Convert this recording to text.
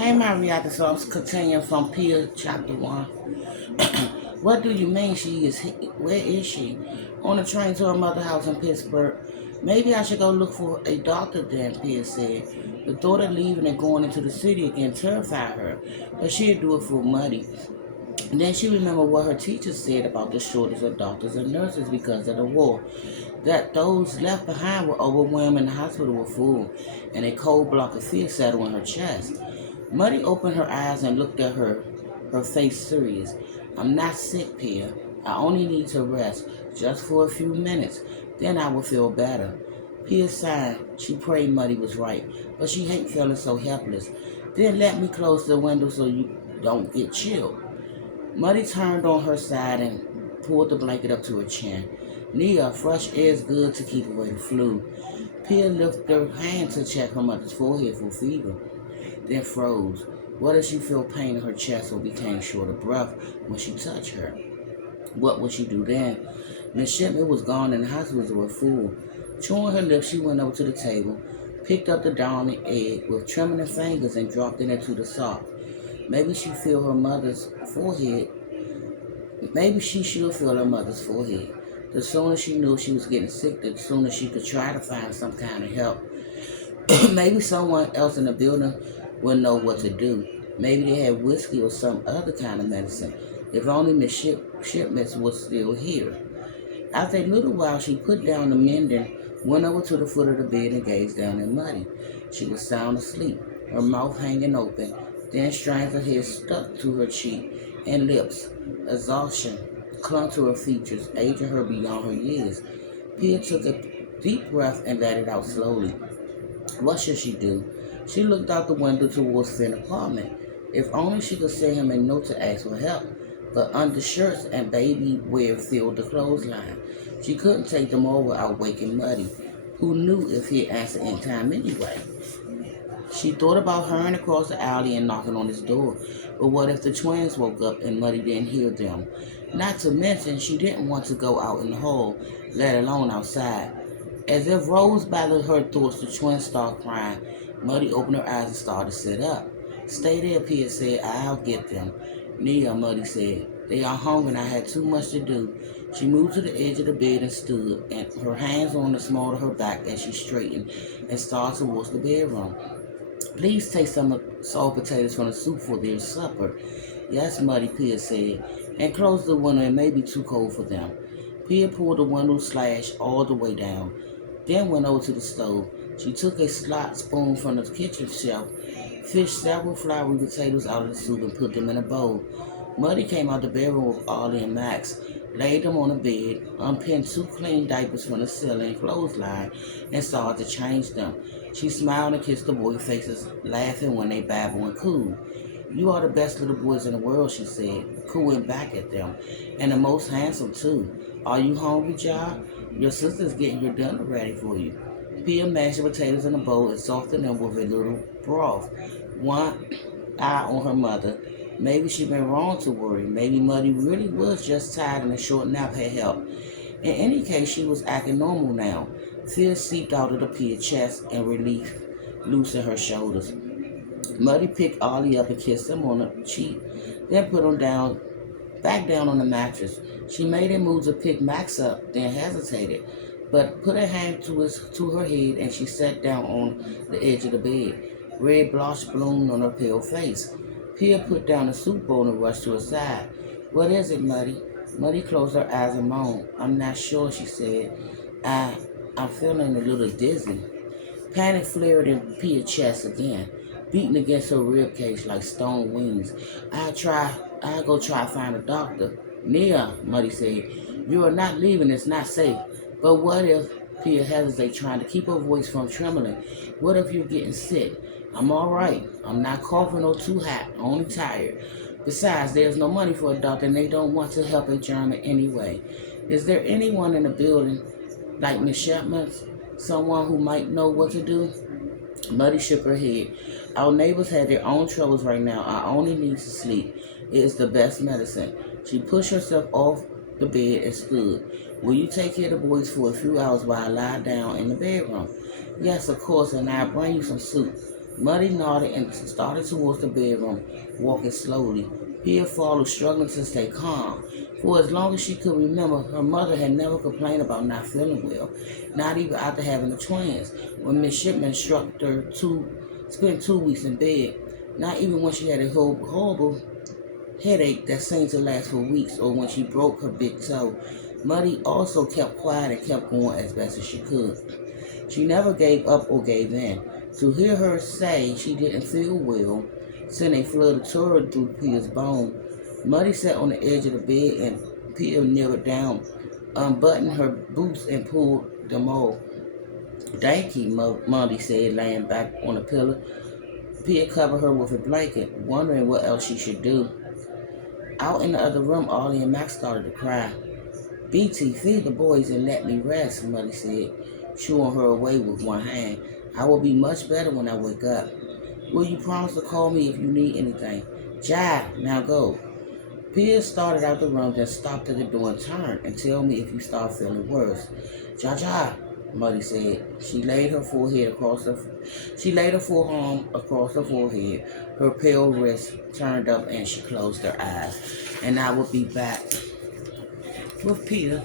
Hey, Marietta, so I'm continuing from Peter chapter 1. What do you mean she is here? Where is she? On a train to her mother's house in Pittsburgh. Maybe I should go look for a doctor then, Pia said. The thought of leaving and going into the city again terrified her, but she'd do it for money. And then she remembered what her teacher said about the shortage of doctors and nurses because of the war. That those left behind were overwhelmed and the hospital were full, and a cold block of fear settled in her chest. Muddy opened her eyes and looked at her face serious. I'm not sick, Pia. I only need to rest, just for a few minutes. Then I will feel better. Pia sighed. She prayed Muddy was right, but she hate feeling so helpless. Then let me close the window so you don't get chilled. Muddy turned on her side and pulled the blanket up to her chin. Nia, fresh air is good to keep away the flu. Pia lifted her hand to check her mother's forehead for fever, then froze. What if she felt pain in her chest or became short of breath when she touched her? What would she do then? Miss Shipman was gone and the hospitals were full. Chewing her lips, she went over to the table, picked up the downy egg with trembling fingers and dropped it into the sock. Maybe she feel her mother's forehead. Maybe she should feel her mother's forehead. The sooner she knew she was getting sick, the sooner she could try to find some kind of help. Maybe someone else in the building would know what to do. Maybe they had whiskey or some other kind of medicine. If only Miss Shipments was still here. After a little while, she put down the mending, went over to the foot of the bed and gazed down at Muddy. She was sound asleep, her mouth hanging open. Then strands of hair stuck to her cheek and lips. Exhaustion clung to her features, aging her beyond her years. Pia took a deep breath and let it out slowly. What should she do? She looked out the window towards Finn's apartment. If only she could send him a note to ask for help. But undershirts and baby wear filled the clothesline. She couldn't take them all without waking Muddy, who knew if he'd answer in time anyway. She thought about hurrying across the alley and knocking on his door. But what if the twins woke up and Muddy didn't hear them? Not to mention, she didn't want to go out in the hall, let alone outside. As if rolled by her thoughts, the twins started crying. Muddy opened her eyes and started to sit up. Stay there, Pia said. I'll get them. Nia, Muddy said. They are hungry and I had too much to do. She moved to the edge of the bed and stood, and her hands on the small of her back as she straightened and started towards the bedroom. Please take some salt potatoes from the soup for their supper. Yes, Muddy, Pia said, and closed the window. It may be too cold for them. Pia pulled the window slash all the way down, then went over to the stove. She took a slot spoon from the kitchen shelf, fished several floury potatoes out of the soup and put them in a bowl. Muddy came out the bedroom with Ollie and Max, laid them on the bed, unpinned two clean diapers from the ceiling clothesline, and started to change them. She smiled and kissed the boys' faces, laughing when they babbled and cooed. You are the best little boys in the world, she said, cooing back at them, and the most handsome, too. Are you hungry, John? Your sister's getting your dinner ready for you. Pia mashed the potatoes in a bowl and softened them with a little broth. One eye on her mother. Maybe she'd been wrong to worry. Maybe Muddy really was just tired and a short nap had helped. In any case, she was acting normal now. Fear seeped out of the Pia chest and relief loosened her shoulders. Muddy picked Ollie up and kissed him on the cheek, then put him back down on the mattress. She made a move to pick Max up, then hesitated, but put her hand to her head and she sat down on the edge of the bed. Red blush bloomed on her pale face. Pia put down the soup bowl and rushed to her side. What is it, Muddy? Muddy closed her eyes and moaned. I'm not sure, she said. I'm feeling a little dizzy. Panic flared in Pia's chest again, beating against her ribcage like stone wings. I'll go try to find a doctor. Nia, Muddy said, you are not leaving, it's not safe. But what if, Pia hesitated, trying to keep her voice from trembling, what if you're getting sick? I'm all right. I'm not coughing or too hot, only tired. Besides, there's no money for a doctor and they don't want to help a German anyway. Is there anyone in the building, like Miss Shepmans, someone who might know what to do? Muddy shook her head. Our neighbors have their own troubles right now. I only need to sleep. It is the best medicine. She pushed herself off the bed and stood. Will you take care of the boys for a few hours while I lie down in the bedroom? Yes, of course, and I'll bring you some soup. Muddy nodded and started towards the bedroom, walking slowly. Pia followed, struggling to stay calm. For as long as she could remember, her mother had never complained about not feeling well, not even after having the twins. When Miss Shipman spent 2 weeks in bed, not even when she had a horrible headache that seemed to last for weeks, or when she broke her big toe. Muddy also kept quiet and kept going as best as she could. She never gave up or gave in. To hear her say she didn't feel well sent a flood of terror through Pia's bone. Muddy sat on the edge of the bed and Pia kneeled down, unbuttoned her boots and pulled them off. Thank you, Muddy said, laying back on the pillow. Pia covered her with a blanket, wondering what else she should do. Out in the other room, Ollie and Max started to cry. BT, feed the boys and let me rest, Muddy said, shooing her away with one hand. I will be much better when I wake up. Will you promise to call me if you need anything? Jai, now go. Pia started out the room, then stopped at the door and turned and tell me if you start feeling worse. Ja, Muddy said. She laid her forearm across her forehead, her pale wrist turned up, and she closed her eyes. And I will be back with Pia.